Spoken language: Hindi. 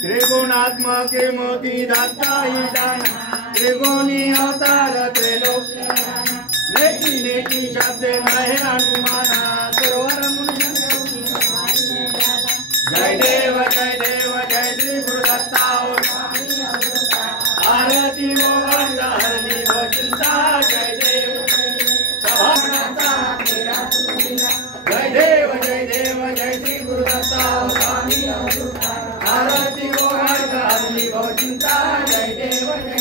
त्रिगुणात्मक मोती दाता ही दान त्रिगुणी अवतार त्रिलोक नेकी नेकी शब्द नहे अनुमाना सरोवर जय देव जय श्री गुरुदत्ता आरती मोहन हरली चिंता जय देव जय श्री गुरुदत्ता आरती मोहन हरली चिंता जय देव